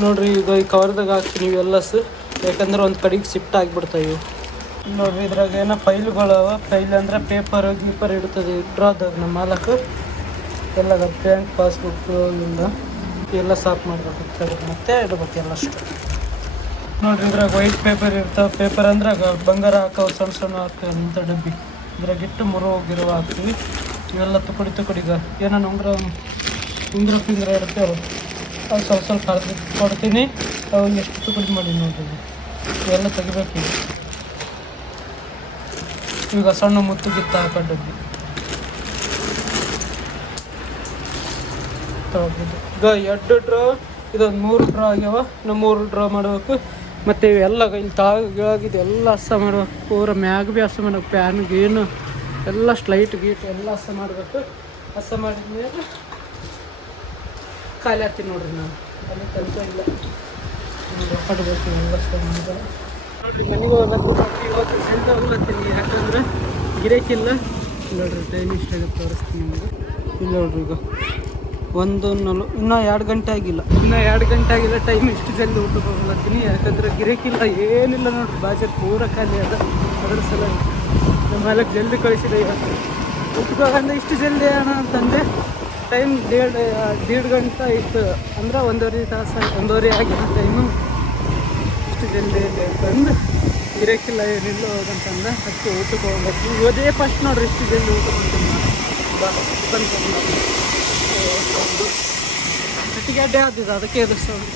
ನೋಡ್ರಿ ಈಗ ಈ ಕವರ್ದಾಗ ಹಾಕ್ತೀನಿ ಇವೆಲ್ಲ ಸರ್ ಯಾಕಂದ್ರೆ ಒಂದು ಕಡೆಗೆ ಶಿಫ್ಟ್ ಆಗಿಬಿಡ್ತಾವೆ ನೋಡ್ರಿ, ಇದ್ರಾಗ ಏನೋ ಫೈಲ್ಗಳು ಅವ. ಫೈಲ್ ಅಂದ್ರೆ ಪೇಪರ್ ಗೀಪರ್ ಇಡ್ತದೆ ಡ್ರಾದಾಗ ನಮ್ಮ ಮಾಲಕ್ ಎಲ್ಲ ಬ್ಯಾಂಕ್ ಪಾಸ್ಬುಕ್ ಎಲ್ಲ ಸಾಫ್ ಮಾಡ್ಬೇಕು ಮತ್ತೆ ಇಡ್ಬೇಕು ಎಲ್ಲ ಅಷ್ಟು. ನೋಡ್ರಿ, ಇದ್ರಾಗ ವೈಟ್ ಪೇಪರ್ ಇರ್ತಾವೆ. ಪೇಪರ್ ಅಂದ್ರೆ ಬಂಗಾರ ಹಾಕೋ ಸಣ್ಣ ಸಣ್ಣ ಹಾಕ್ತೇವೆ ಅಂತ ಡಬ್ಬಿ. ಇದ್ರಾಗ ಇಟ್ಟು ಮುರು ಹೋಗಿರುವ ಹಾಕ್ತೀವಿ. ಇವೆಲ್ಲ ತುಕಡಿ ತುಕಡಿಗ ಏನೋ ಉಂಗ್ರ ಉಂಗ್ರ ಪಿಂಗ್ರ ಇರುತ್ತೆ ಅದು. ಸ್ವಲ್ಪ ಸ್ವಲ್ಪ ಕಳೆದು ಕೊಡ್ತೀನಿ. ಅವು ಎಷ್ಟು ತುಕಡಿ ಮಾಡಿ ನೋಡ್ರಿ. ಇವೆಲ್ಲ ತೆಗಿಬೇಕು ಈಗ. ಸಣ್ಣ ಮುತ್ತು ಗಿತ್ತ ಹಾಕೋ ಡಬ್ಬಿ. ಈಗ ಎರಡು ಡ್ರಾ ಇದೊಂದು ಮೂರು ಡ್ರಾ ಆಗ್ಯಾವ. ಇನ್ನು ಮೂರು ಡ್ರಾ ಮಾಡಬೇಕು. ಮತ್ತು ಇವೆಲ್ಲ ಇಲ್ಲಿ ತಾಗಿದ್ದು ಎಲ್ಲ ಹಸ ಮಾಡ್ಬೇಕು ಪೂರ ಮ್ಯಾಗ ಭೀ ಹಸ ಮಾಡ್ಬೇಕು ಪ್ಯಾನ್, ಗೀನು, ಎಲ್ಲ ಸ್ಲೈಟ್ ಗೀಟ್, ಎಲ್ಲ ಹಸ ಮಾಡಬೇಕು. ಹಸ ಮಾಡಿದ್ಮೇಲೆ ಖಾಲಿ ಆಗ್ತೀನಿ ನೋಡ್ರಿ ನಾನು. ಅಲ್ಲಿ ತನಕ ಇಲ್ಲ. ಪಡ್ಬೇಕು ಎಲ್ಲ ಹೋಗ್ಲತ್ತೀನಿ. ಯಾಕಂದ್ರೆ ಗಿರೇಕಿಲ್ಲ. ನೋಡ್ರಿ ಟೈಮ್ ಇಷ್ಟ ತೋರಿಸ್ತೀನಿ ನಿಮಗೆ. ಇಲ್ಲ ನೋಡ್ರಿ ಈಗ. ಒಂದು ನಲ್ ಇನ್ನೂ ಎರಡು ಗಂಟೆ ಆಗಿಲ್ಲ. ಇನ್ನೂ ಎರಡು ಗಂಟೆ ಆಗಿಲ್ಲ ಟೈಮ್ ಇಷ್ಟು ಜಲ್ದಿ ಊಟಕ್ಕೆ ಹೋಗ್ಲತ್ತೀನಿ. ಯಾಕಂದ್ರೆ ಗಿರಕಿಲ್ಲ, ಏನಿಲ್ಲ ನೋಡ್ರಿ. ಬಾಜೆ ಪೂರ ಖಾಲಿ ಅದ. ಅದ್ರ ಸಲ ನಮ್ಮ ಮಾಲಕ್ ಜಲ್ದಿ ಕಳಿಸಿದೆ ಇವತ್ತು ಊಟಕ್ಕೆ ಇಷ್ಟು ಜಲ್ದಿ ಅಣ್ಣ ಅಂತಂದ್ರೆ ಟೈಮ್ ದೇಡ್ ದೇಡ್ ಗಂಟೆ ಇತ್ತು ಅಂದ್ರೆ ಒಂದೂವರೆ ತಾಸು, ಒಂದೂವರೆ ಆಗಿಲ್ಲ ಟೈಮು ಇಷ್ಟು ಜಲ್ದಿ ಅಂತಂದು. ಇರೋಕ್ಕಿಲ್ಲ ಏನಿಲ್ಲ ಹೋಗಂತಂದ. ಅಷ್ಟು ಊಟಕ್ಕೆ ಹೋಗ್ಬೇಕು. ಇವದೇ ಫಸ್ಟ್ ನೋಡ್ರಿ ಇಷ್ಟು ಜಲ್ದಿ ಊಟ ಕಟ್ಟಿಗೆಡ್ಡೆ ಆದಿದ್ದು ಅದಕ್ಕೆ ಎದುರಿಸೋದು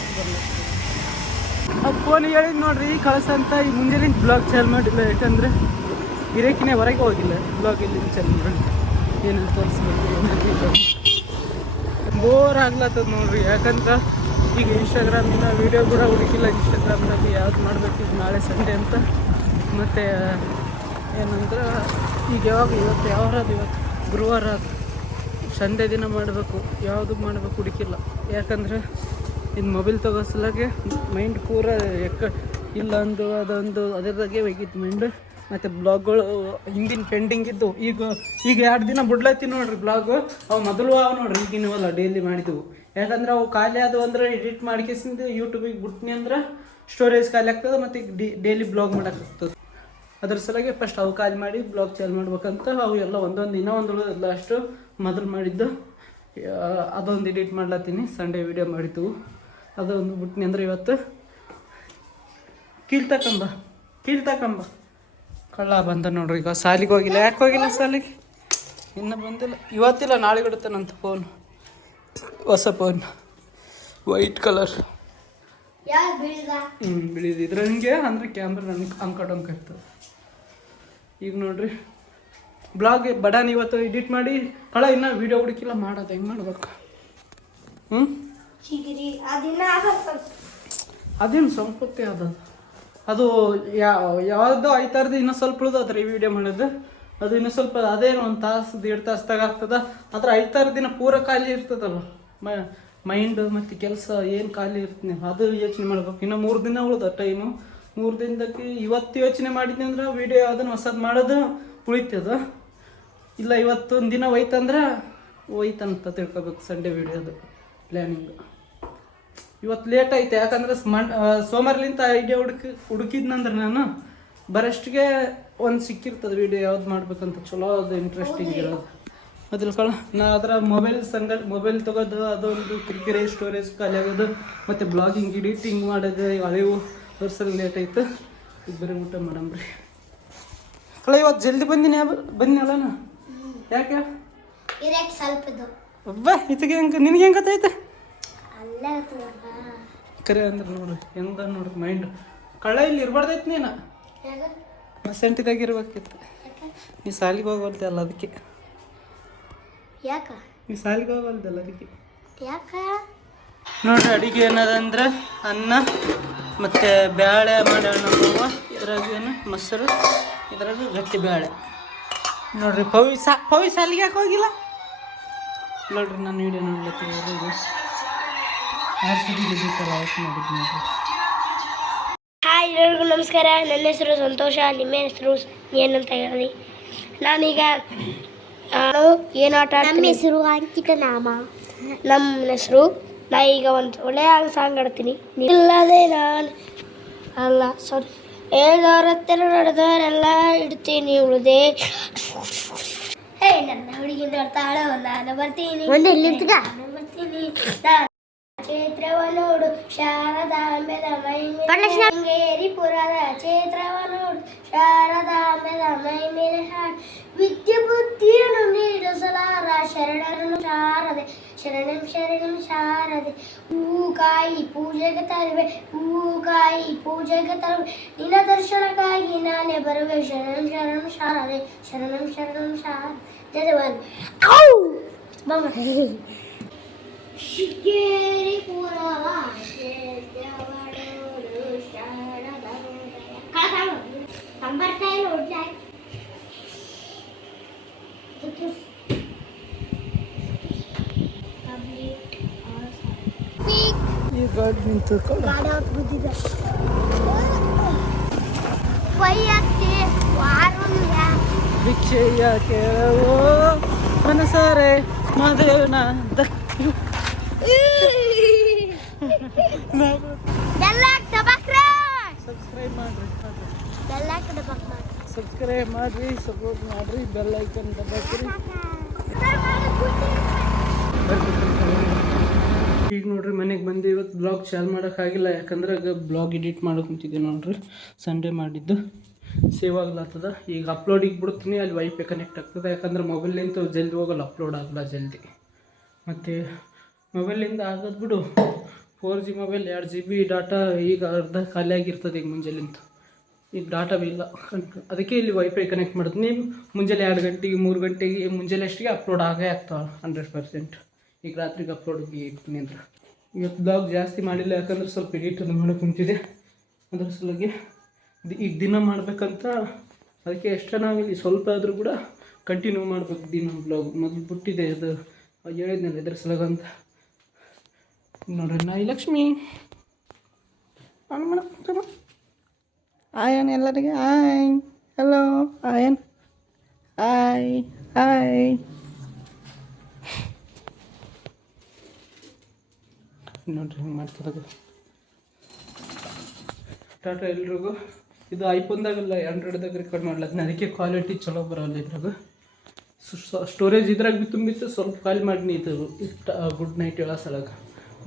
ಫೋನ್ ಹೇಳಿದ್ ನೋಡ್ರಿ ಕಳ್ಸಂತ ಈ ಮುಂಜಾನೆ ಬ್ಲಾಗ್ ಚಾಲ್ ಮಾಡಿಲ್ಲ, ಯಾಕಂದ್ರೆ ಗಿರೇಕಿನೇ ಹೊರಗೆ ಹೋಗಿಲ್ಲ ಬ್ಲಾಗ್ ಇಲ್ಲಿ ಚಾಲ್ ಮಾಡಿ ಏನೇನು ತೋರಿಸ್ಬೇಕು. ಬೋರ್ ಆಗ್ಲತ್ತದ ನೋಡ್ರಿ, ಯಾಕಂದ್ರೆ ಈಗ ಇನ್ಸ್ಟಾಗ್ರಾಮಿನ ವೀಡಿಯೋ ಕೂಡ ಹುಡುಕಿಲ್ಲ ಇನ್ಸ್ಟಾಗ್ರಾಮ್ದಾಗ ಯಾವ್ದು ಮಾಡ್ಬೇಕು ನಾಳೆ ಸಂಡೆ ಅಂತ. ಮತ್ತು, ಏನಂದ್ರೆ, ಈಗ ಯಾವಾಗ ಇವತ್ತು ಅದು ಇವತ್ತು? ಗುರುವಾರ ಅದು ಸಂಡೇ ದಿನ ಮಾಡಬೇಕು, ಯಾವುದು ಮಾಡಬೇಕು ಹುಡುಕಿಲ್ಲ. ಯಾಕಂದರೆ ಇದು ಮೊಬೈಲ್ ತಗೋ ಸಲಾಗೆ ಮೈಂಡ್ ಪೂರ ಎಕ್ಕ ಇಲ್ಲ ಅಂದು ಅದೊಂದು ಅದರದಾಗೆ ಹೋಗಿತ್ತು ಮೈಂಡ್ ಮತ್ತು ಬ್ಲಾಗ್ಗಳು ಹಿಂದಿನ ಪೆಂಡಿಂಗ್ ಇದ್ದು, ಈಗ ಈಗ ಎರಡು ದಿನ ಬಿಡ್ಲತ್ತಿ ನೋಡ್ರಿ ಬ್ಲಾಗು ಅವು ಮೊದಲು ಅವು ನೋಡ್ರಿ ಈಗಿನವಲ್ಲ ಡೈಲಿ ಮಾಡಿದ್ವು. ಯಾಕಂದ್ರೆ ಅವು ಖಾಲಿ ಆದವು ಅಂದ್ರೆ ಎಡಿಟ್ ಮಾಡ್ಕೇಸಿಂದ ಯೂಟ್ಯೂಬಿಗೆ ಬಿಟ್ನಿ ಅಂದ್ರೆ ಸ್ಟೋರೇಜ್ ಖಾಲಿ ಆಗ್ತದೆ ಮತ್ತು ಈಗ ಡೈಲಿ ಬ್ಲಾಗ್ ಮಾಡೋಕ್ಕಾಗ್ತದೆ. ಅದ್ರ ಸಲಗೆ ಫಸ್ಟ್ ಅವು ಖಾಲಿ ಮಾಡಿ ಬ್ಲಾಗ್ ಚಾಲು ಮಾಡ್ಬೇಕಂತ ಅವು ಎಲ್ಲ ಒಂದೊಂದು ದಿನ ಒಂದು ಉಳಿದಲ್ಲ ಅಷ್ಟು ಮೊದಲು ಮಾಡಿದ್ದು ಅದೊಂದು ಎಡಿಟ್ ಮಾಡ್ಲತ್ತೀನಿ ಸಂಡೇ ವಿಡಿಯೋ ಮಾಡಿತ್ತು ಅದೊಂದು ಬಿಟ್ನಿ ಅಂದ್ರೆ ಇವತ್ತು ಕೀಳ್ತಾ ಕಂಬ ಕೀಳ್ತಾ ಕಂಬ. ಕಳ್ಳ ಬಂದ ನೋಡ್ರಿ ಈಗ ಸಾಲಿಗೆ ಹೋಗಿಲ್ಲ. ಯಾಕೆ ಹೋಗಿಲ್ಲ ಸಾಲಿಗೆ? ಇನ್ನು ಬಂದಿಲ್ಲ. ಇವತ್ತಿಲ್ಲ ನಾಳೆ ಬಿಡುತ್ತಾನಂತ ಫೋನ್ ಹೊಸ ಫೋನ್ ವೈಟ್ ಕಲರ್ ಹ್ಞೂ ಬಿಳಿದು? ಇದ್ರಂಗೆ ಅಂದ್ರೆ ಕ್ಯಾಮ್ರ ನನಗೆ ಅಂಕಡಂಕ ಅಂಕ ಇರ್ತದೆ. ಈಗ ನೋಡ್ರಿ. ಬ್ಲಾಗ್ ಬಡಾನ್ ಇವತ್ತು ಎಡಿಟ್ ಮಾಡಿ ಕಳ ಇನ್ನ ವಿಡಿಯೋ ಹುಡುಕಿಲ್ಲ ಮಾಡೋದು ಹೆಂಗೆ ಮಾಡ್ಬೇಕು? ಹ್ಞೂ ಅದೇನು ಸಂಪತ್ತಿ ಅದ? ಅದು ಯಾವ್ದು ಐತಾರ್ದು ಇನ್ನೂ ಸ್ವಲ್ಪ ಉಳ್ದದ್ರಿ ಈ ವಿಡಿಯೋ ಮಾಡೋದು. ಅದು ಇನ್ನೂ ಸ್ವಲ್ಪ ಅದೇನು ಒಂದು ತಾಸು ದೇಡ್ ತಾಸ್ದಾಗ ಆಗ್ತದ. ಆದ್ರೆ ಐತಾರು ದಿನ ಪೂರ ಖಾಲಿ ಇರ್ತದಲ್ಲ? ಮ ಮೈಂಡ್ ಮತ್ತು ಕೆಲಸ ಏನು ಖಾಲಿ ಇರ್ತೀನಿ ಅದು ಯೋಚನೆ ಮಾಡ್ಬೇಕು. ಇನ್ನು ಮೂರು ದಿನ ಉಳ್ದ ಟೈಮು ಮೂರು ದಿನದಕ್ಕೆ ಇವತ್ತು ಯೋಚನೆ ಮಾಡಿದ್ನಿ ಅಂದ್ರೆ ವಿಡಿಯೋ ಅದನ್ನು ಹೊಸದು ಮಾಡೋದು ಉಳಿತದ. ಇಲ್ಲ ಇವತ್ತೊಂದು ದಿನ ಹೋಯ್ತಂದ್ರೆ ಹೋಯ್ತಂತ ತಿಳ್ಕೊಬೇಕು ಸಂಡೇ ವಿಡಿಯೋದು ಪ್ಲ್ಯಾನಿಂಗ್ ಇವತ್ತು ಲೇಟ್ ಐತೆ ಯಾಕಂದ್ರೆ ಮಣ್ ಸೋಮವಾರಲಿಂತ ಐಡಿಯಾ ಹುಡುಕಿ ಹುಡುಕಿದ್ನಂದ್ರೆ ನಾನು ಬರಷ್ಟಿಗೆ ಒಂದು ಸಿಕ್ಕಿರ್ತದೆ ವಿಡಿಯೋ ಯಾವ್ದು ಮಾಡ್ಬೇಕಂತ ಚಲೋ ಅದು ಇಂಟ್ರೆಸ್ಟಿಂಗ್ ಇರೋದು. ಮೊದಲು ಕಳ ನಾ ಅದರ ಮೊಬೈಲ್ ಸಂಗ ಮೊಬೈಲ್ ತೊಗೋದು ಅದೊಂದು ಕಿರಿಕಿರಿ ಸ್ಟೋರೇಜ್ ಖಾಲಿ ಆಗೋದು ಮತ್ತು ಬ್ಲಾಗಿಂಗ್ ಎಡಿಟಿಂಗ್ ಮಾಡೋದು ಅಳಿವು ವರ್ಷದಲ್ಲಿ ಲೇಟ್ ಆಯಿತು. ಇಬ್ಬರೇ ಊಟ ಮಾಡಂಬ್ರಿ ಕಳ ಇವತ್ತು ಜಲ್ದಿ ಬಂದಿನಿ ಬಂದಿನಲ್ಲ ನಾ? ಯಾಕೆ? ಇರಕ್ಕೆ ಸ್ವಲ್ಪದು. ಒಬ್ಬ ಹೆಂಗೆ ನಿನಗೆ ಹೆಂಗೆ ಗೊತ್ತಾಯ್ತು? ಅಲ್ಲೇ ಕರೆ ಅಂದ್ರೆ ನೋಡು ಹೆಂಗ ನೋಡು ಮೈಂಡ್ ಕಳ್ಳ ಇಲ್ಲಿ ಇರ್ಬಾರ್ದೈತಿ ನೀನು. ಮಸಂಟಿದಾಗ ಇರ್ಬೇಕಿತ್ತು ನೀ ಸಾಲಿಗೆ ಹೋಗಲ್ದೆ ಅಲ್ಲ ಅದಕ್ಕೆ ಯಾಕ? ನೀ ಸಾಲಿಗೆ ಹೋಗಲ್ದಲ್ಲ ಅದಕ್ಕೆ ಯಾಕ? ನೋಡ್ರಿ ಅಡಿಗೆ ಏನದಂದ್ರೆ ಅನ್ನ ಮತ್ತು ಬ್ಯಾಳೆ ಮಾಡೋಣ ನಮ್ಮವ್ವ ಇದ್ರಾಗ ಏನು ಮೊಸರು ಇದ್ರಾಗ ಗಟ್ಟಿ ಬೇಳೆ ನೋಡ್ರಿ ಪವಿ ಸಾ ಪವಿ ಸಾಲಿಗೆ ಯಾಕೆ ಹೋಗಿಲ್ಲ? ನೋಡ್ರಿ ನಾನು ವಿಡಿಯೋ ನೋಡ್ಲತ್ತೀನಿ ಆರ್ ಸಿ ಬಿ ಗೆದ್ದಿತ್ತಲ್ಲ ಅವತ್ತು ನೋಡಿದ್ದು ನೋಡ್ರಿ. ಹಾಯ್ ಎಲ್ಲರಿಗೂ ನಮಸ್ಕಾರ. ನನ್ನ ಹೆಸರು ಸಂತೋಷ ನಿಮ್ಮ ಹೆಸರು ಏನಂತ ಹೇಳಿ. ನಾನೀಗ ನಾನು ಏನು ಆಟ ನಮ್ಮ ಹೆಸರು ಅಂಕಿತ ನಾಮ. ನಮ್ಮ ಹೆಸರು ನಾ ಈಗ ಒಂದು ಒಳ್ಳೆಯ ಸಾಂಗ್ ಆಡ್ತೀನಿ ಇಲ್ಲದೆ ನಾನು ಅಲ್ಲ ಸಾರಿ ಹೇಳ್ದವ್ರತ್ತೆಲ್ಲ ನಡೆದವರೆಲ್ಲ ಇಡ್ತೀನಿ ಉಳಿದೆ ಹೇ ನನ್ನ ಹುಡುಗಿ ನೋಡ್ತಾಳೋ ನಾನು ಬರ್ತೀನಿ. ಬರ್ತೀನಿ. ನಾನು ಚೈತ್ರವ ನೋಡು ಶಾರದಾಂಬೆದ ಮೈ ಶೃಂಗೇರಿಪುರದ ಚೈತ್ರವ ನೋಡು ಶಾರದಾಂಬೆದ ಮೈ ಮೇಲೆ ಹಾಡು ವಿದ್ಯೆ ಬುದ್ಧಿಯನ್ನು ನೀಡಿಸಲಾರ ಶರಣರನ್ನು ಶಾರದೆ ಶರಣಂ ಶರಣಂ ಶಾರದೆ ಹೂಕಾಯಿ ಪೂಜೆಗೆ ತರುವೆ ಹೂಕಾಯಿ ಪೂಜೆಗೆ ತರುವೆ ನಿನ್ನ ದರ್ಶನಕ್ಕಾಗಿ ನಾನೇ ಬರುವೆ ಶರಣಂ ಶರಣಂ ಶಾರದೆ ಶರಣಂ ಶರಣಂ ಶಾರದೆ ಜಯವಾನ್ ಔ ಬಾಮ ಶಿಗೇರಿ ಪುರವ ಬರ್ತಾ ಇಲ್ಲ ಒಡ್ಲಾಯ್ ಈಗ ನಿಂತು ಗಾಡಿ ಹೊತ್ತು ಬಿದ್ದಿದ್ದ ವೈಯತ್ತಿ ವಾರುಣ್ಯ ಭಿಕ್ಷೆಯ ಕೇಳವೋ ಮನಸಾರೆ ಮದೇವನ ಎಲ್ಲ ಟಬಕ್ರೆ Subscribe ಮಾಡ್ರಿ ಸಬ್ಸ್ಕ್ರೈಬ್ ಮಾಡ್ರಿ ಸಪೋರ್ಟ್ ಮಾಡ್ರಿ ಬೆಲ್ ಐಕನ್ ದಬ್ಬಾಕ್ರಿ ಈಗ ನೋಡ್ರಿ ಮನೆಗೆ ಬಂದು ಇವತ್ತು ಬ್ಲಾಗ್ ಚಾಲು ಮಾಡೋಕ್ಕಾಗಿಲ್ಲ ಯಾಕಂದ್ರೆ ಈಗ ಬ್ಲಾಗ್ ಎಡಿಟ್ ಮಾಡೋಕೆ ಕುಂತಿದ್ದೆ ನೋಡ್ರಿ. ಸಂಡೇ ಮಾಡಿದ್ದು. ಸೇವ್ ಆಗ್ಲತ್ತದ ಈಗ ಅಪ್ಲೋಡಿಗೆ ಬಿಡ್ತೀನಿ. ಅಲ್ಲಿ ವೈಫೈ ಕನೆಕ್ಟ್ ಆಗ್ತದೆ. ಯಾಕಂದ್ರೆ ಮೊಬೈಲಿಂದ ಜಲ್ದಿ ಹೋಗಲ್ಲ ಅಪ್ಲೋಡ್ ಆಗಲ್ಲ ಜಲ್ದಿ. ಮತ್ತು ಮೊಬೈಲಿಂದ ಆಗೋದು ಬಿಡು. ಫೋರ್ ಜಿ ಮೊಬೈಲ್ ಎರಡು ಜಿ ಬಿ ಡಾಟಾ ಈಗ ಅರ್ಧ ಖಾಲಿಯಾಗಿರ್ತದೆ ಈಗ ಮುಂಜಾನೆಂತ ಈಗ ಡಾಟಾ ಇಲ್ಲ. ಅದಕ್ಕೆ ಇಲ್ಲಿ ವೈಫೈ ಕನೆಕ್ಟ್ ಮಾಡ್ತೀನಿ ಮುಂಜಾನೆ ಎರಡು ಗಂಟೆಗೆ, ಮೂರು ಗಂಟೆಗೆ ಮುಂಜಾನೆ ಅಷ್ಟಿಗೆ ಅಪ್ಲೋಡ್ ಆಗೇ ಆಗ್ತಾವೆ ಹಂಡ್ರೆಡ್ ಪರ್ಸೆಂಟ್ ಈಗ ರಾತ್ರಿಗೆ ಅಪ್ಲೋಡ್ಗೆ ಬಿ ಅಂದ್ರೆ. ಇವತ್ತು ಬ್ಲಾಗ್ ಜಾಸ್ತಿ ಮಾಡಿಲ್ಲ, ಯಾಕಂದ್ರೆ ಸ್ವಲ್ಪ ಎಡಿಟ್ ಅದು ಮಾಡೋಕೆ ಕುಂತಿದೆ. ಅದ್ರ ಸಲುವಾಗಿ ಈಗ ದಿನ ಮಾಡಬೇಕಂತ ಅದಕ್ಕೆ ಎಷ್ಟ ನಾವಿಲ್ಲಿ ಸ್ವಲ್ಪ ಆದರೂ ಕೂಡ ಕಂಟಿನ್ಯೂ ಮಾಡಬೇಕು ದಿನ ಬ್ಲಾಗ್ ಮೊದಲು ಬಿಟ್ಟಿದೆ ಅದು ಹೇಳಿದ್ನಲ್ಲ ಇದ್ರ ಸಲಗ ನೋಡ್ರಿ, ನಾಯಿ ಲಕ್ಷ್ಮಿ. ಮೇಡಮ್ ಆಯನ್ ಎಲ್ಲರಿಗೆ ಆಯ್ ಹಲೋ ಆಯನ್ ಆಯ್ ಆಯ್ ನೋಡ್ರಿ, ಹಿಂಗೆ ಮಾಡ್ತಿರೋದು ಟಾಟಾ ಎಲ್ರಿಗೂ, ಇದು ಐಫೋನ್ದಾಗಲ್ಲ ಆ್ಯಂಡ್ರಾಯ್ಡ್ದಾಗ ರೆಕಾರ್ಡ್ ಮಾಡ್ಲತ್ತೀನಿ ಅದಕ್ಕೆ ಕ್ವಾಲಿಟಿ ಚಲೋ ಬರೋಲ್ಲ ಇದ್ರಾಗ. ಸ್ಟೋರೇಜ್ ಇದ್ರಾಗ ಬಿ ತುಂಬಿತ್ತು, ಸ್ವಲ್ಪ ಖಾಲಿ ಮಾಡಿ ಇದು. ಗುಡ್ ನೈಟ್ ಹೇಳೋ ಸಲಗ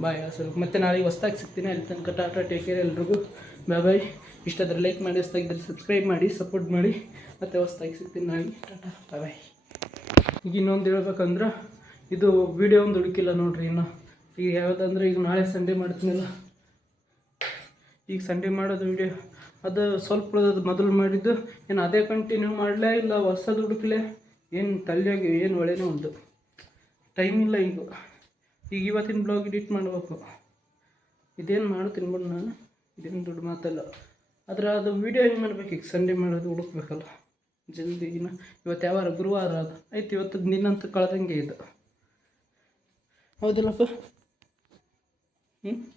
ಬಾಯ್ ಸ್ವಲ್ಪ ಮತ್ತೆ ನಾಳೆ ಹೊಸ್ದಾಗಿ ಸಿಗ್ತೀನಿ. ಅಲ್ಲಿ ತನಕ ಟಾಟಾ ಟೇಕ್ ಕೇರ್ ಎಲ್ರಿಗೂ. ಬಾಯ್ ಬಾಯ್ ಇಷ್ಟಾದ್ರೆ ಲೈಕ್ ಮಾಡಿ ಹೊಸ್ದಾಗಿದ್ದರೆ ಸಬ್ಸ್ಕ್ರೈಬ್ ಮಾಡಿ ಸಪೋರ್ಟ್ ಮಾಡಿ. ಮತ್ತೆ ಹೊಸ್ದಾಗಿ ಸಿಗ್ತೀನಿ ನಾಳೆ. ಟಾಟಾ. ಬಾಯ್ ಬಾಯ್ ಈಗ ಇನ್ನೊಂದು ಹೇಳ್ಬೇಕಂದ್ರೆ, ಇದು ವಿಡಿಯೋ ಒಂದು ಹುಡುಕಿಲ್ಲ ನೋಡ್ರಿ ಇನ್ನು. ಈಗ ಯಾವುದಂದ್ರೆ ಈಗ ನಾಳೆ ಸಂಡೇ ಮಾಡ್ತೀನಲ್ಲ. ಈಗ ಸಂಡೇ ಮಾಡೋದು ವಿಡಿಯೋ ಅದು ಸ್ವಲ್ಪ ಅದು ಮೊದಲು ಮಾಡಿದ್ದು. ಏನು ಅದೇ ಕಂಟಿನ್ಯೂ ಮಾಡಲೇ ಇಲ್ಲ, ಹೊಸದು ಹುಡುಕಲೇ. ಏನು ತಲೆಯಾಗಿ ಏನು ಒಳ್ಳೆಯೇ ಒಂದು. ಟೈಮ್ ಇಲ್ಲ ಈಗ. ಈಗ ಇವತ್ತಿನ ಬ್ಲಾಗ್ ಎಡಿಟ್ ಮಾಡಬೇಕು. ಇದೇನು ಮಾಡ್ತೀನಿ ಬಿಡು ನಾನು. ಇದೇನು ದೊಡ್ಡ ಮಾತಲ್ಲ. ಆದರೆ ಅದು ವಿಡಿಯೋ ಹೆಂಗೆ ಮಾಡ್ಬೇಕು? ಈಗ ಸಂಡೇ ಮಾಡೋದು ಹುಡುಕ್ಬೇಕಲ್ಲ. ಜಲ್ದಿ ಇನ್ನು ಇವತ್ತು ಯಾವಾರ ಗುರುವಾರ ಅದು. ಆಯ್ತು, ಇವತ್ತು ನಿನ್ನಂತ ಕಳೆದಂಗೆ ಇದು. ಹೌದಲ್ಲಪ್ಪ? ಹ್ಞೂ